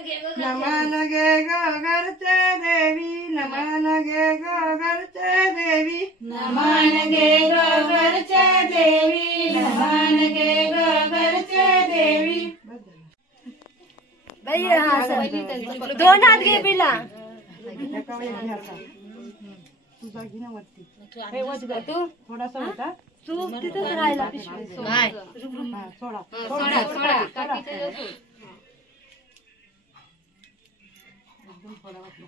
नमन गे ग घरचे देवी, नमन गे ग घरचे देवी, नमन गे ग घरच्या देवी, नमन गे ग घरच्या देवी. दोन हात घे बिला. तुझा घे ना वरती. हे वरती तू थोडासा होता. तू तिथंच राहिला. काय सोडा सोडा सोडा काकीचं एकदम थोडा वाटलं.